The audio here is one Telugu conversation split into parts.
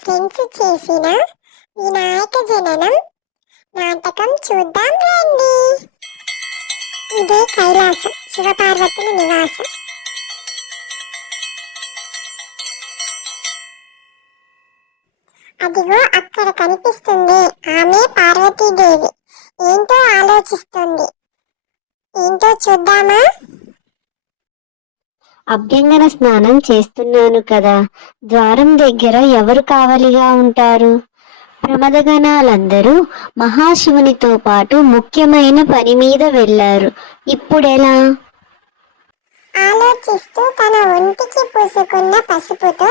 ఫ్రెండ్స్ చేసిన వినాయక జననం నాటకం చూద్దాం రండి. ఇదే కైలాసం, శివపార్వతుల నివాసం. అదిగో అక్కడ కనిపిస్తుంది, ఆమె పార్వతీదేవి. ఏంటో ఆలోచిస్తుంది. ఏంటో చూద్దామా? అభ్యంగన స్నానం చేస్తున్నాను కదా, ద్వారం దగ్గర ఎవరు కావలిగా ఉంటారు? ప్రమదగణాలందరూ మహాశివునితో పాటు ముఖ్యమైన పని మీద వెళ్ళారు. ఇప్పుడెలా? ఆలోచిస్తూ తన ఒంటికి పూసుకున్న పసుపుతో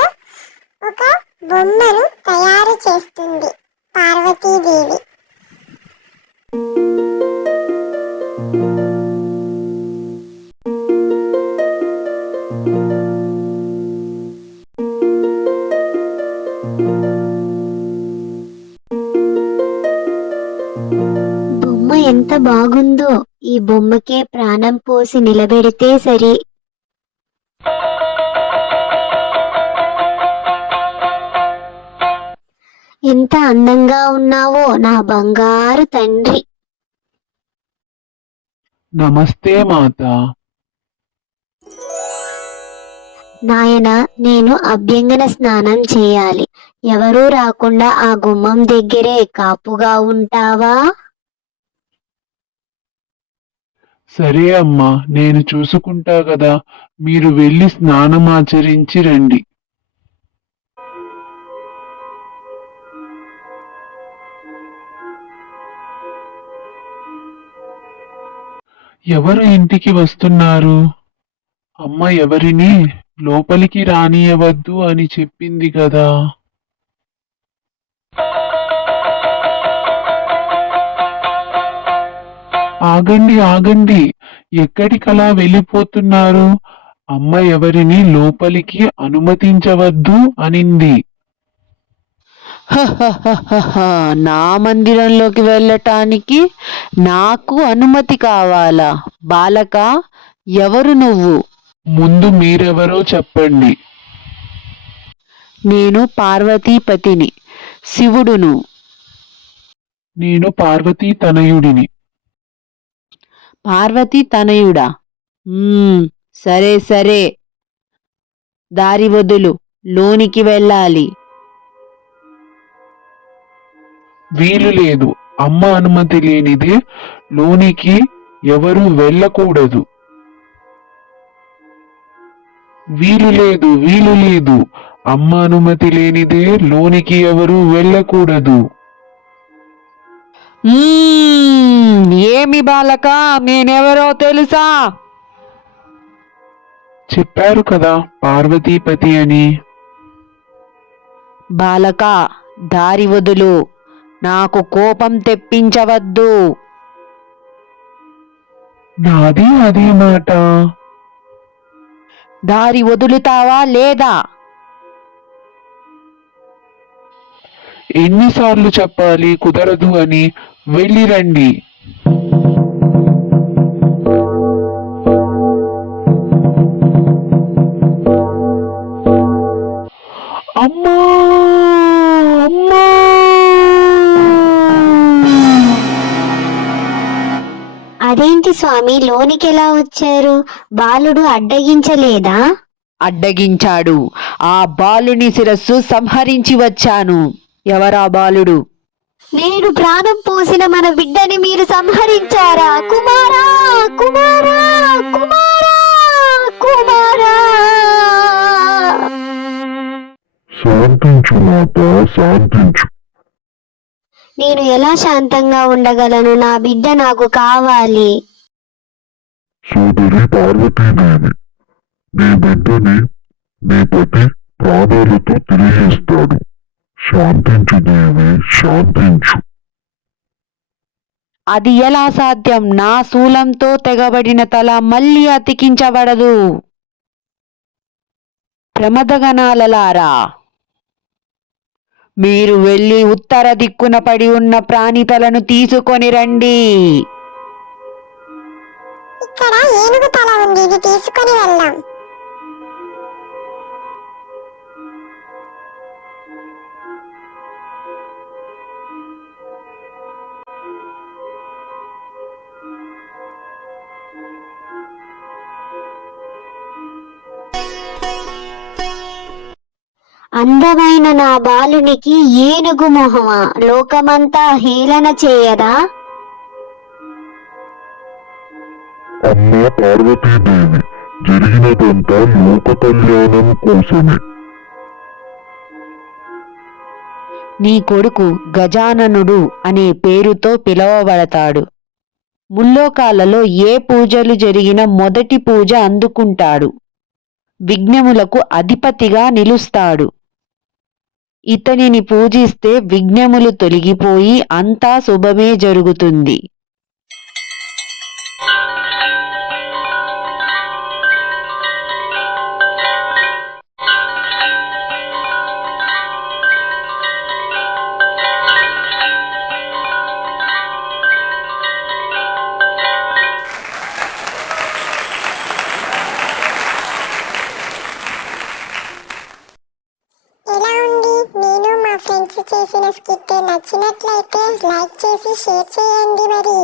ఒక బొమ్మను తయారు చేస్తుంది పార్వతీదేవి. బొమ్మ ఎంత బాగుందో! ఈ బొమ్మకే ప్రాణం పోసి నిలబెడితే సరి. ఎంత అందంగా ఉన్నావో నా బంగారు తండ్రి. నమస్తే మాత. నాయన, నేను అభ్యంగన స్నానం చేయాలి. ఎవరూ రాకుండా ఆ గుమ్మం దగ్గరే కాపుగా ఉంటావా? సరే అమ్మా, నేను చూసుకుంటా కదా, మీరు వెళ్ళి స్నానమాచరించి రండి. ఎవరు ఇంటికి వస్తున్నారు? అమ్మ ఎవరిని లోపలికి రానియవద్దు అని చెప్పింది కదా. ఆగండి ఆగండి, ఎక్కడికలా వెళ్ళిపోతున్నారు? అమ్మ ఎవరిని లోపలికి అనుమతించవద్దు అనింది. నా మందిరంలోకి వెళ్ళటానికి నాకు అనుమతి కావాలా? బాలక, ఎవరు నువ్వు? ముందు మీరెవరో చెప్పండి. నేను పార్వతీపతిని, శివుడును. నేను పార్వతీ తనయుడిని. పార్వతీ తనయుడా? సరే సరే, దారి వదులు, లోనికి వెళ్ళాలి. వీలు లేదు, అమ్మ అనుమతి లేనిదే లోనికి ఎవరు వెళ్ళకూడదు. వీలు లేదు, వీలు లేదు, అమ్మ అనుమతి లేనిదే లోనికి ఎవరు వెళ్ళకూడదు. ఏమి బాలక, నేనెవరో తెలుసా? చెప్పారు కదా, పార్వతీపతి అని. బాలక, దారి వదులు, నాకు కోపం తెప్పించవద్దు. నాది అదే మాట. దారి వదులుతావా లేదా? ఎన్నిసార్లు చెప్పాలి కుదరదు అని? వెళ్ళిరండి. అమ్మా అమ్మా! అదేంటి స్వామి, లోనికి ఎలా వచ్చారు? బాలుడు అడ్డగించలేదా? అడ్డగించాడు. ఆ బాలుని శిరస్సు సంహరించి వచ్చాను. ఎవరా బాలుడు? నేను ప్రాణం పోసిన మన బిడ్డని మీరు సంహరించారా? కుమారా, కుమారా, కుమారా, కుమారా! శాంతించు మాత, శాంతించు. నేను ఎలా శాంతంగా ఉండగలను? నా బిడ్డ నాకు కావాలి. సోదరి పార్వతీదేవి, నీ బిడ్డని నీ పతి ప్రాణాలతో తిరిగిస్తాడు. శాంతించు దేవి, శాంతించు. అది ఎలా సాధ్యం? నా శూలంతో తెగబడిన తల మళ్ళీ అతికించబడదు. ప్రమదగణాలలారా, మీరు వెళ్ళి ఉత్తర దిక్కున పడి ఉన్న ప్రాణితలను తీసుకొని రండి. ఇక్కడ ఏనుగు తల ఉంది, ఇది తీసుకొని వెళ్దాం. అందమైన నా బాలునికి ఏనుగు మొహమా లోకమంతా హేళన చేయదా? అమ్మ పార్వతీదేవి, జరిగినదంతా లోక కళ్యాణం కోసమే. నీ కొడుకు గజాననుడు అనే పేరుతో పిలువబడతాడు. ముల్లోకాలలో ఏ పూజలు జరిగినా మొదటి పూజ అందుకుంటాడు. విఘ్నములకు అధిపతిగా నిలుస్తాడు. ఇతనిని పూజిస్తే విఘ్నములు తొలగిపోయి అంతా శుభమే జరుగుతుంది. ఎలా ఉంది? నేను మా ఫ్రెండ్స్ చేసిన స్కిట్ నచ్చినట్లయితే లైక్ చేసి షేర్ చేయండి మరి.